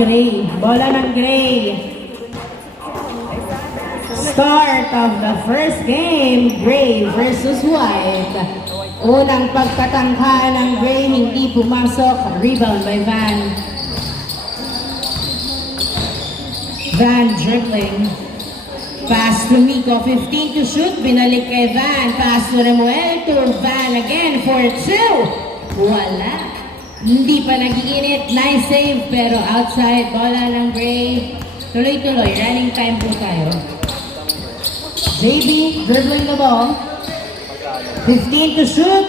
Gray. Bola ng Gray. Start of the first game, Gray versus White. Unang pagtatangka ng Gray, hindi pumasok. Rebound by Van. Van dribbling. Pass to Miko, 15 to shoot. Binalik kay Van. Pass to Remuel to Van again for 2. Wala. Hindi pa nag-iinit. Nice save pero outside. Bola ng Gray. Tuloy-tuloy. Running time po tayo. JB dribbling the ball. 15 to shoot.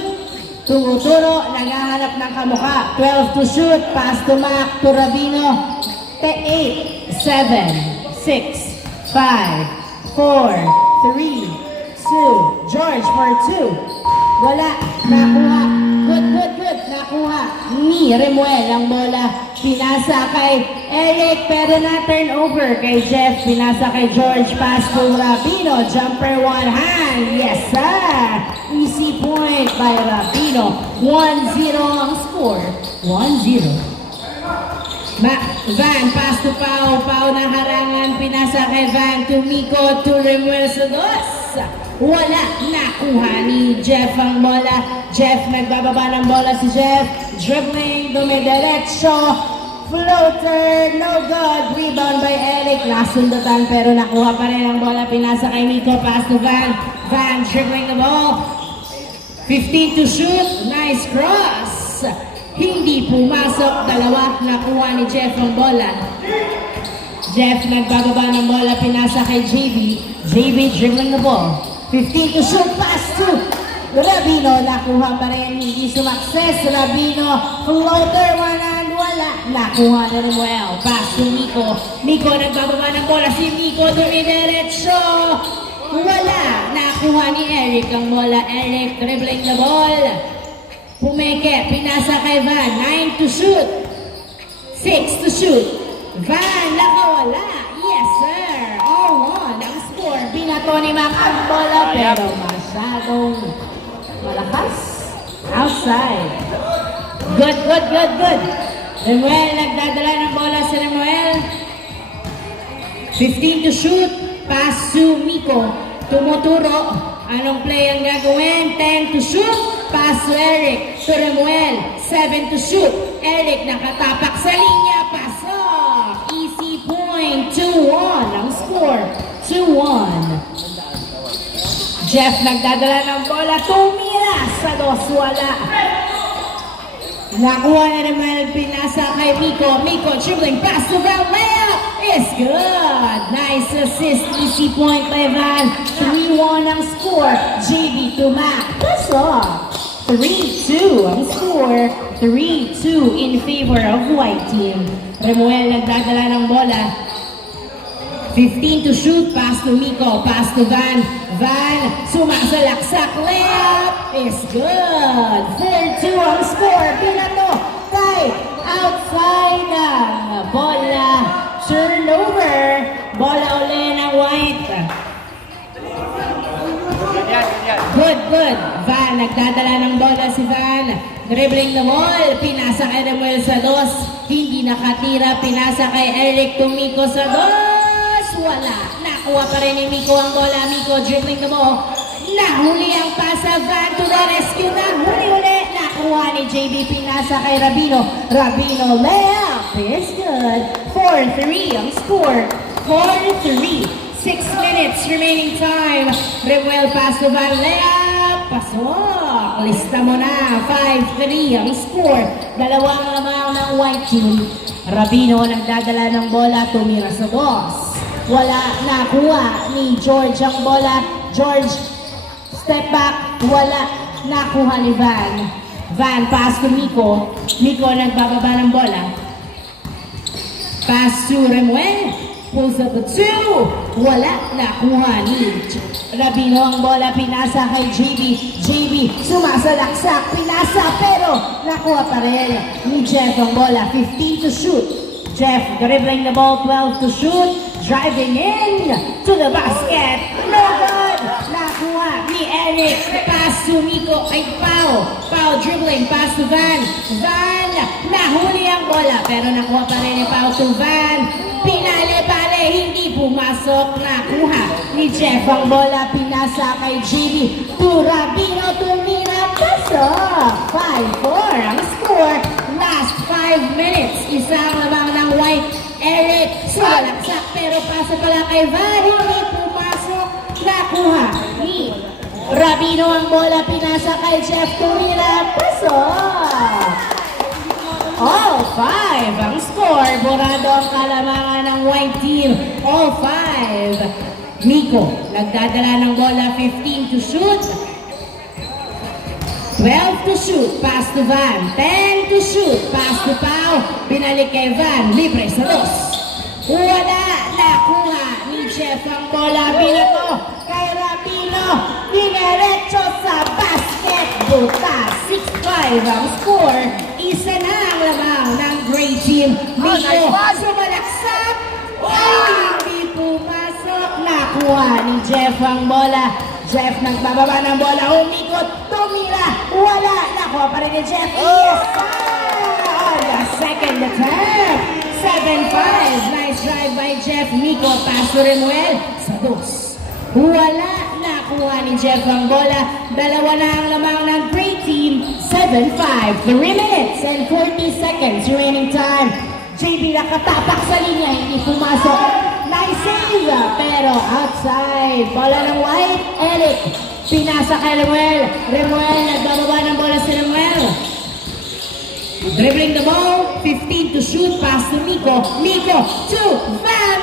Tumuturo. Naghahanap ng kamukha. 12 to shoot. Pass to Mac to Rabino. 8, 7, 6, 5, 4, 3, 2. George for 2. Wala. Nakuha. Good. Nakuha ni Remuel ang bola. Pinasa kay Eric pero na turnover kay Jeff. Pinasa kay George. Pass to Rabino. Jumper one hand. Yes sir. Easy point by Rabino. 1-0 ang score. 1-0. Van, pass to Pau. Pau na harangan. Pinasa kay Van to Miko to Remuel Sados. Wala. Nakuha ni Jeff ang bola. Jeff, nagbababa ng bola si Jeff. Dribbling, dumidiretso. Floater, no good. Rebound by Eric. Nasundutan pero nakuha pa rin ang bola. Pinasa kay Miko. Pass to Van. Van dribbling the ball. 15 to shoot. Nice cross. Hindi pumasok. Dalawa. Nakuha ni Jeff ang bola. Jeff nagbababa ng bola. Pinasa kay JB. JB dribbling the ball. 15 to shoot. Pass to Rabino. Nakuha pa rin. Hindi sumakses. Rabino. Floater. Wala. Nakuha na Remuel. Pass to Miko. Miko nagbababa ng bola. Si Miko dumidiretso. Wala. Nakuha ni Eric ang bola. Eric dribbling the ball. Pumeke. Pinasa kay Van. 9 to shoot. 6 to shoot. Van. Nakawala. Yes sir. All-on ang score. Binato ni Mac ang bola pero masyadong malakas. Outside. Good. Remuel, nagdadala ng bola si Remuel. 15 to shoot. Pass to Miko. Tumuturo. Anong play ang gagawin? 10 to shoot. Pass to Eric. To Remuel. 7 to shoot. Eric nakatapak sa linya. Pasok. Easy point. 2-1 ang score. 2-1. Jeff nagdadala ng bola. Tumira sa dos. Wala. Nakuha na naman pinasa kay Miko. Miko dribbling pass to Van. Layup is good. Nice assist. Easy point by Van. 3-1 ang score. JB to Mac. Pasok. 3-2 ang score. 3-2 in favor of white team. Remuel nagdadala ng bola. 15 to shoot. Pass to Miko. Pass to Van. Van sumasalaksak. Layup is good. 4-2 ang score. Pinato kay outside ng bola. Turnover. Bola uli ng white. Good. Van nagdadala ng bola si Van. Dribbling the ball. Pinasa kay Remuel sa dos. Hindi nakatira. Pinasa kay Eric to Miko sa dos. Wala. Nakuha pa rin ni Miko ang bola. Miko dribbling the ball. Nahuli ang pasa. Van to the rescue. Nahuli. Nakuha ni JB. Pinasa kay Rabino. Rabino layup is good. 4-3 ang score. 4-3. 6 minutes remaining time. Remuel pass to Van. Layup. Pasok. Lista mo na. 5-3 ang score. Dalawang lamang ng white team. Rabino nagdadala ng bola. Tumira sa dos. Wala. Nakuha ni George ang bola. George step back. Wala. Nakuha ni Van. Van pass to Miko. Miko nagbababa ng bola. Pass to Remuel. Pulls up the 2. Wala. Nakuha ni Rabino ang bola. Pinasa kay JB. JB sumasalaksak. Pinasa pero nakuha pa rin ni Jeff ang bola. 15 to shoot. Jeff dribbling the ball. 12 to shoot. Driving in to the basket. No good. Nakuha ni ni Eric. Pass to Miko. Ay, Pau. Pau dribbling. Pass to Van. Van. Nahuli ang bola. Pero nakuha pa rin ni Pau to Van. Pinale-pale. Hindi pumasok. Nakuha ni Jeff ang bola. Pinasa kay JB. To Rabino. Tumira. Pasok. 5-4 ang score. Last 5 minutes. Isang lamang ng white. Eric. Sumalaksak. Pero pasa pala kay Van. Hindi pumasok. Nakuha ni Rabino ang bola, pinasa kay Jeff Tumira, pasok! All 5 ang score, borado ang kalamangan ng white team, all 5. Miko, nagdadala ng bola, 15 to shoot, 12 to shoot, pass to Van, 10 to shoot, pass to Pau, binalik kay Van, libre sa dos. Wala, nakuha ni Jeff ang bola, binato kay Rabino, dinerecho sa basket, buta, 6-5 ang score, isa na ang lamang ng gray team. Miko, sumalaksak, ay hindi pumasok, nakuha ni Jeff ang bola. Jeff nagbababa ng bola, umikot, tumira, wala, nakuha pa rin ni Jeff. Yes, on the second attempt. 7-5. Nice drive by Jeff. Miko, pass to Remuel. Sa dos. Wala. Nakuha ni Jeff ang bola. Dalawa na ang lamang ng great team. 7-5. 3 minutes and 40 seconds remaining time. JB nakatapak sa linya. Hindi pumasok. Nice save. Pero outside. Bola ng white. Eric. Pinasa kay Remuel. Remuel. Nagbababa ng bola si Remuel. Dribbling the ball, 15 to shoot, pass to Miko. Miko to Van.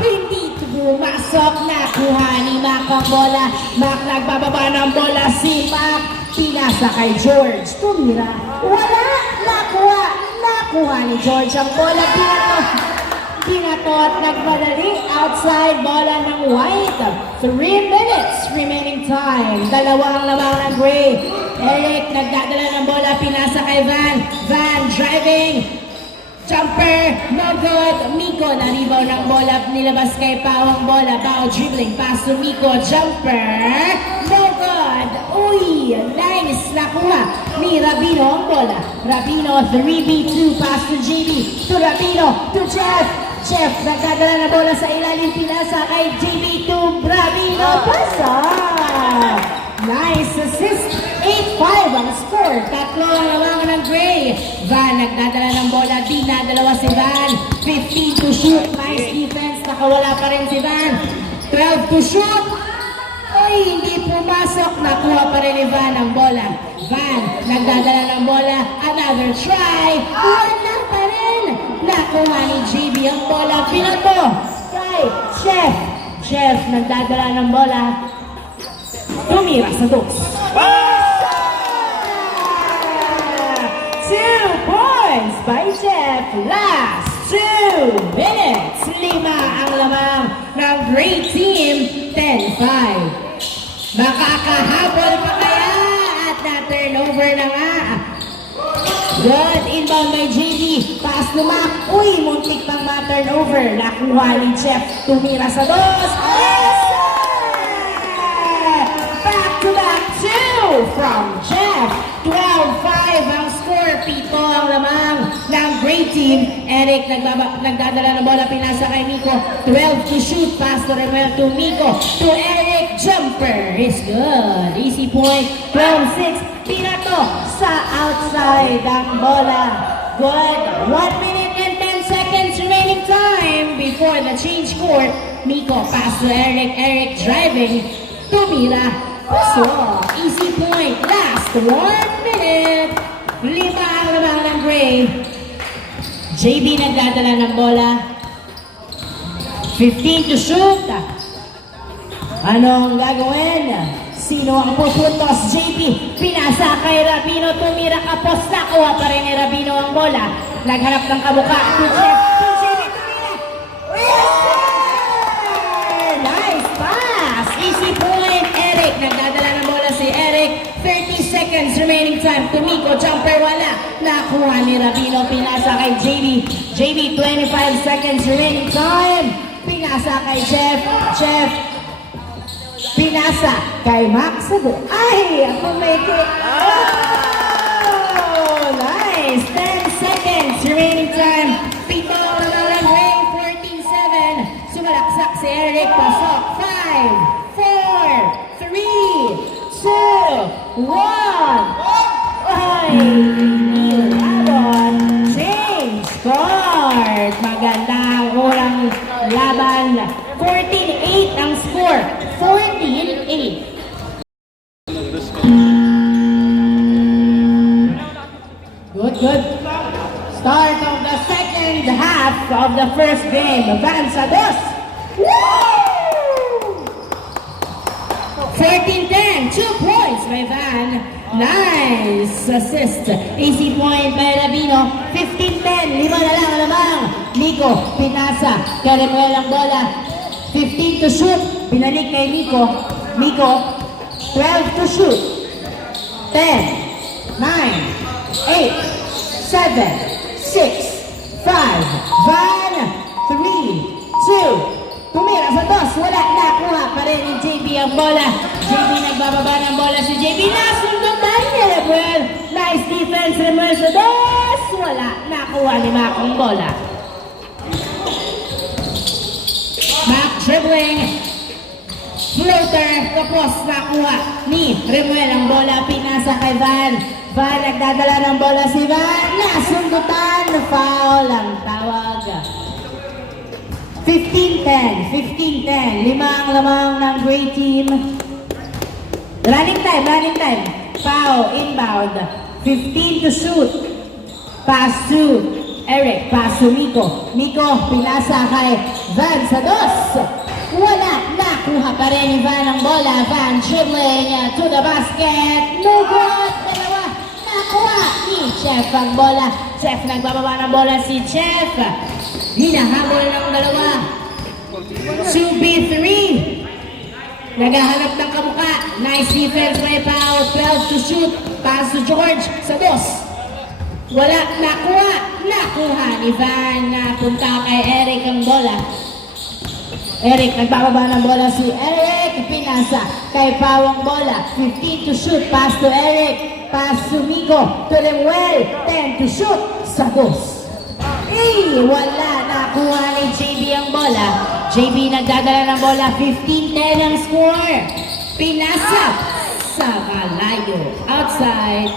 Hindi pumasok, nakuha ni Mac ang bola. Mac nagbababa ng bola, si Mac. Pinasa kay George. Tumira. Wala. Nakuha ni George ang bola. Pinato at nagmadali. Outside, bola ng white. 3 minutes remaining time. Dalawang lamang ng gray. Eric nagdadala ng bola, pinasa kay Van. Van driving. Jumper, no good. Miko na-rebound ng bola, nilabas kay Pau ang bola. Pau dribbling, pass to Miko. Jumper, no good. Uy, nice. Nakuha ni Rabino ang bola. Rabino, 3B2, pass to JB. To Rabino, to Jeff. Jeff, nagdadala ng bola sa ilalim, pinasa kay JB to Rabino. Pasa! Nice assist. 8-5 ang score. Tatlo ang lawangan ng gray. Van nagdadala ng bola. Dalawa si Van. 15 to shoot. Nice defense. Nakawala pa rin si Van. 12 to shoot. Ay, hindi pumasok. Nakuha pa rin ni Van ang bola. Van nagdadala ng bola. Another try. Wala pa rin. Nakuha ni JB ang bola. Pinato kay Jeff. Jeff nagdadala ng bola. Tumira sa dos. 2 points by Jeff. Last 2 minutes. 5 ang lamang ng great team. 10-5. Makakahabol pa kaya at na-turnover na nga. Good inbound by JD. Pass to Mac. Uy, muntik pang ma-turnover. Nakuha ni Jeff. Tumira sa dos. Back-to-back 2 from Jeff. 12-5 ang score. Pito ang lamang ng great team. Eric nagdadala ng bola, pinasa kay Miko. 12 to shoot, pass to Remuel to Miko. To Eric, jumper is good. Easy point. 12-6. Pinato sa outside ang bola. Good. 1 minute and 10 seconds remaining time before the change court. Miko, pass to Eric. Eric driving. Tumira. So, easy point. Last 1 minute. 5 ang lamang ng gray. JB nagdadala ng bola. 15 to shoot. Ano ang gagawin? Sino ang pupuntos? JB. Pinasa kay Rabino. Tumira kapos. Nakuha pa rin ni Rabino ang bola. Naghanap ng kabuka. To Jeff. To JB. Tumira. Nice pass. Easy point. Eric. Nagdadala ng bola si Eric. 30 seconds remaining time. Tumiko, jumper, wala. Nakuha ni Rabino, pinasa kay JB. JB, 25 seconds remaining time. Pinasa kay Jeff. Jeff, Pinasa kay Max Sabo. Ay! Ako may Oh! Nice! 10 seconds remaining time. Pito na lang Ray, 14-7. Sumalaksak si Eric. Pasok. 5, 4, 3, 2, 1. Ay! Nilabot. Change score. Magandang unang laban. 14-8 ang score. 14-8. Good. Start of the second half of the first game. Avanza dos. 14-10. 2 points by Van. Nice assist. Easy point by Rabino. 15-10. 5 na lang alamang. Nico, pinasa. Karimuel ang bola. 15 to shoot. Binalik kay Nico. Nico, 12 to shoot. 10, 9, 8, 7, 6, 5, Van, 3, 2, tumira sa dos, wala, nakuha pa rin ni JB ang bola. JB nagbababa ng bola si JB, nasundutan niya Remuel. Nice defense, Remuel sa dos, wala, nakuha ni Mac ang bola. Mac dribbling, floater, tapos nakuha ni Remuel ang bola, pinasa kay Van. Van, nagdadala ng bola si Van, nasundutan, foul ang tawag. 15-10, 15-10, 5 ang lamang ng Gray team. Running time. Foul, inbound, 15 to shoot. Pass to Eric, pass to Nico. Nico, pinasa kay Van sa dos. Wala, nakuha pa rin ni Van ang bola. Van dribbling to the basket. No good, dalawa, nakuha ni Chef ang bola. Chef, nagbababa ng bola si Chef. Hinahabol ng dalawa. 2B3. Naghahanap ng kamuka. Nice defense by Pao. 12 to shoot. Pass to George sa dos. Wala, nakuha ni Van. Napunta kay Eric ang bola. Eric, nagbababa ng bola si Eric. Pinasa kay Pao ang bola. 15 to shoot. Pass to Eric. Pass to Nico. To Lemuel. 10 to shoot. Sa dos. Wala, nakuha ni JB ang bola. JB nagdadala ng bola. 15-10 ang score. Pinasa sa malayo. Outside.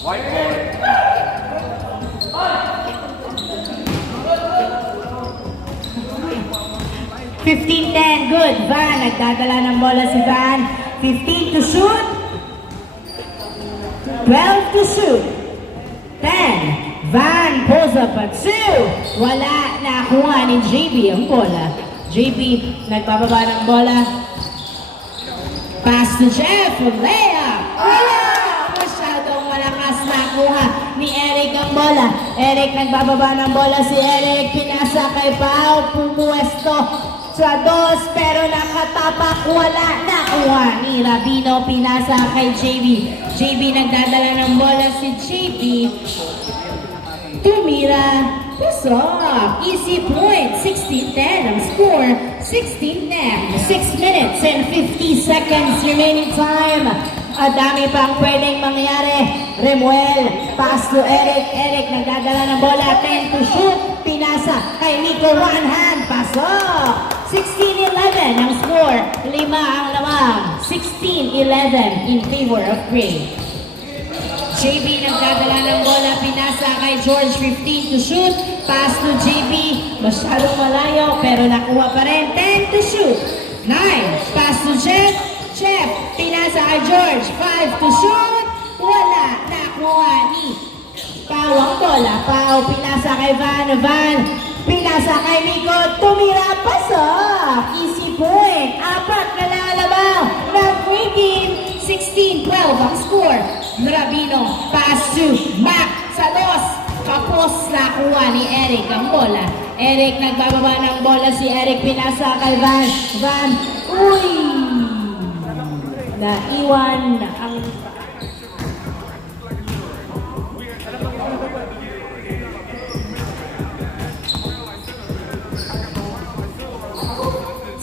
Whiteboard. 15-10, good. Van, nagdadala ng bola si Van. 15 to shoot. 12 to shoot. 10. Van pulls up at 2. Wala, nakuha ni JB ang bola. JB, nagbababa ng bola. Pass to Jeff. Layup. Wala! Masyadong malakas, nakuha ni Eric ang bola. Eric, nagbababa ng bola si Eric. Pinasa kay Pao. Pumuesto sa dos, pero nakatapak. Wala, nakuha ni Rabino. Pinasa kay JB. JB, nagdadala ng bola si JB. Tumira, pasok. Easy point. 16-10 ang score. 16-10. 6 minutes and 50 seconds remaining time. Dami pang pwedeng mangyari. Remuel, pass to Eric. Eric, nagdadala ng bola. 10 to shoot. Pinasa kay Nico. One hand. Pasok. 16-11 ang score. 5 ang lamang. 16-11 in favor of Gray. JB nagdadala ng bola, pinasa kay George, 15 to shoot, pass to JB, masyadong malayo, pero nakuha pa rin, 10 to shoot, 9, pass to Jeff, pinasa kay George, 5 to shoot, wala, nakuha ni Pao ang bola, Pao, pinasa kay Van, pinasa kay Nico, tumira, pasok, easy point, 4 na lalabaw ng Green Team, 16-12 ang score. Rabino, pass to Mac sa dos. Kapos nakuha ni Eric ang bola. Eric, nagbababa ng bola si Eric. Pinasa kay Van. Van, naiwan ang...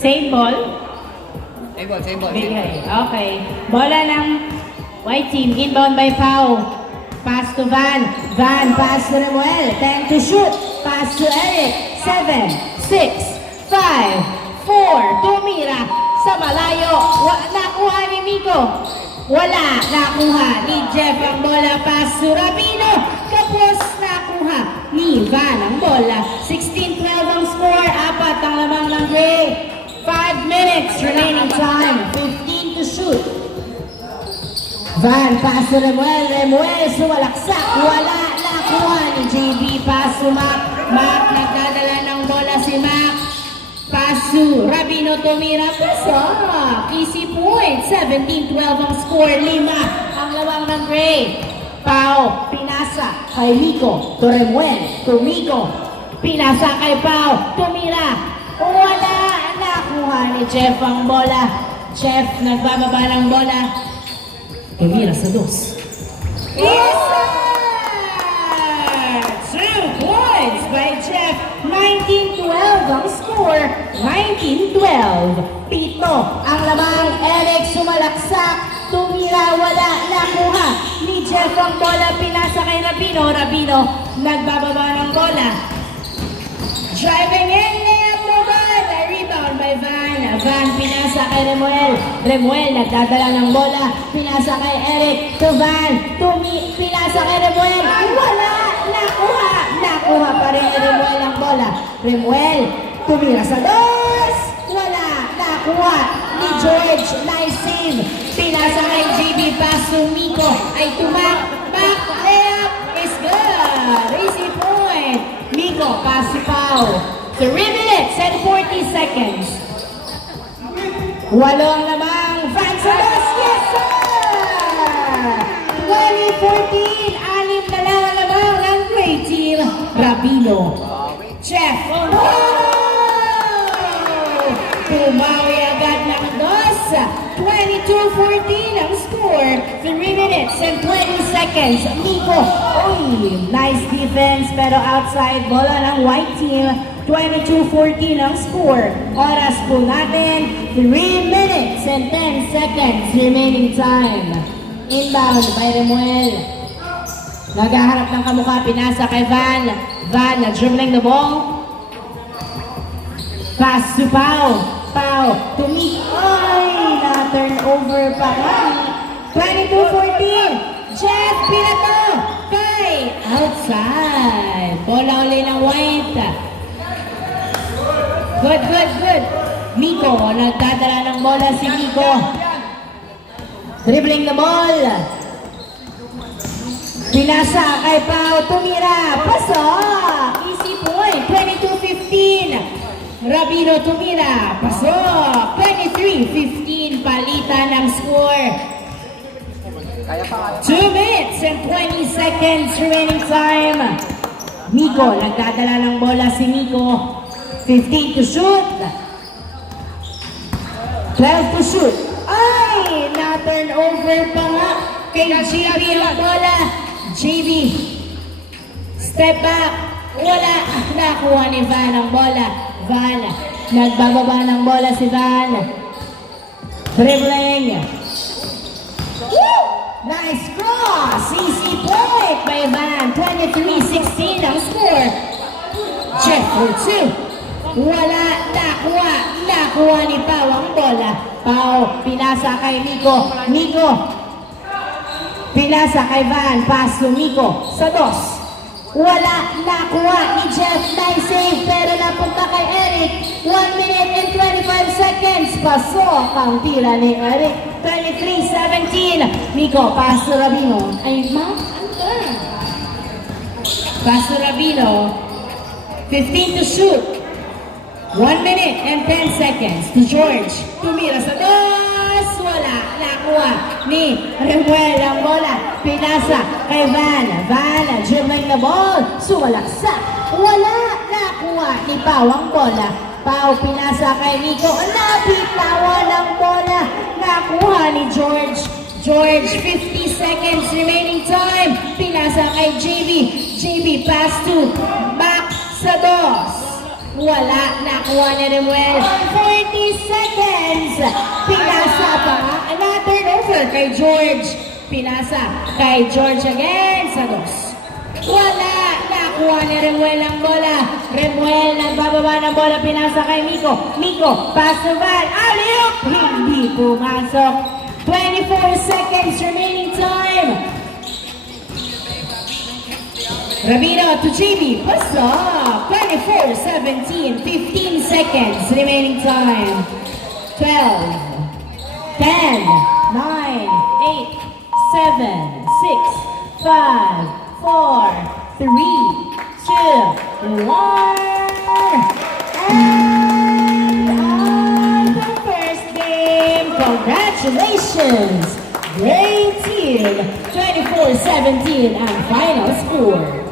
Same ball. Same ball. Bigay. Okay. Bola ng white team. Inbound by Pau. Pass to Van. Van, pass to Remuel. 10 to shoot. Pass to Eric. 7, 6, 5, 4. Tumira sa malayo. Nakuha ni Miko. Wala. Nakuha ni Jeff ang bola. Pass to Rabino. Tapos nakuha ni Van ang bola. 16-12 ang score. 4 ang lamang ng Gray. 5 minutes remaining time. 15 to shoot. Van, pass to Remuel. Remuel, sumalaksak. Wala. Nakuha ni JB. Pass to Mac. Mac, nagdadala ng bola si Mac. Pass to Rabino. Tumira. Pasok. Easy point. 17-12 ang score. 5 ang lawang ng Gray. Pau, pinasa kay Miko. To Remuel. To Miko. Pinasa kay Pau. Tumira. Wala. Nakuha ni Jeff ang bola. Jeff, nagbababa ng bola. Tumira sa dos. Isa! 2 points by Jeff. 19-12 ang score. 19-12. Pito ang lamang. Eric sumalaksak. Tumira, wala. Nakuha ni Jeff ang bola. Pinasa kay Rabino. Rabino nagbababa ng bola. Driving in, layup no good. A rebound by Van. Van pinasa kay Remuel. Remuel nagdadala ng bola. Pinasa kay Eric. To Van. Pinasa kay Remuel. Wala. Nakuha. Nakuha pa rin ni Remuel ang bola. Remuel. Tumira sa dos. Wala. Nakuha ni George. Nice save. Pinasa kay JB. Pass to Miko. Ay tumak. Back. Layup is good. Easy point. Miko, pass to Pau. 3 minutes and 40 seconds. Walong lamang. Francis, yes sir! 2014, 6 na lang ang lamang ng Gray Team. Rabino. Jeff. Pumawi agad ng dos. 22-14 ang score. 3 minutes and 20 seconds. Miko. Uy, nice defense pero outside bola ng white team. 22-14 ang score. Oras po natin. 3 minutes and 10 seconds remaining time. Inbound by Remuel. Naghaharap ng kamukha. Pinasa kay Van. Van dribbling the ball. Pass to Pau. Pau to Miko. Ay, na-turn over pa kami. 22-14. Jeff Pinato. Kay outside. Bola uli ng white. Good. Miko. Nagdadala ng bola si Miko. Dribbling the ball. Pinasa kay Pau. Tumira. Pasok. Easy point. 22-15. Rabino tumira, pasok, 23-15, palitan ng score. 2 minutes and 20 seconds remaining time. Miko, nagdadala ng bola si Miko. 15 to shoot. 12 to shoot. Ay, na-turn over pa nga kay JB ang bola. JB, step back. Wala, nakuha ni Van ang bola. Van, nagbababa ng bola si Van. Dribbling. Woo! Nice cross. Easy point by Van. 23-16 ang score. Jeff for 2. Wala, nakuha. Nakuha ni Pau ang bola. Pau, pinasa kay Miko. Miko. Pinasa kay Van. Pass to Miko. Sa dos. Wala, nakuha ni Jeff. Nice save, pero napunta kay Eric. 1 minute and 25 seconds. Pasok ang tira ni Eric. 23-17. Miko, pass to Rabino. Ay, ma? Pass to Rabino. 15 to shoot. 1 minute and 10 seconds. To George. Tumira sa dos. Wala, nakuha ni Remuel ang bola. Pinasa kay Van. Van, dribbling the ball. Sumalaksak. Wala, nakuha ni Pau ang bola. Pau, pinasa kay Miko. Napitawan ang bola. Nakuha ni George. George, 50 seconds remaining time. Pinasa kay JB. JB, pass to back sa dos. Wala, nakuha ni Remuel. 40 seconds. Pinasa pa. Another turnover kay George. Pinasa kay George again sa dos. Wala, nakuha ni Remuel ang bola. Remuel nagbababa ng bola. Pinasa kay Miko. Miko, pass the ball. Alley-oop. Hindi pumasok. 24 seconds remaining time. Rabino to JB, pass up. 24, 17, 15 seconds remaining time. 12, 10, 9, 8, 7, 6, 5, 4, 3, 2, 1. And on the first game, congratulations, great team. 24-17 ang final score.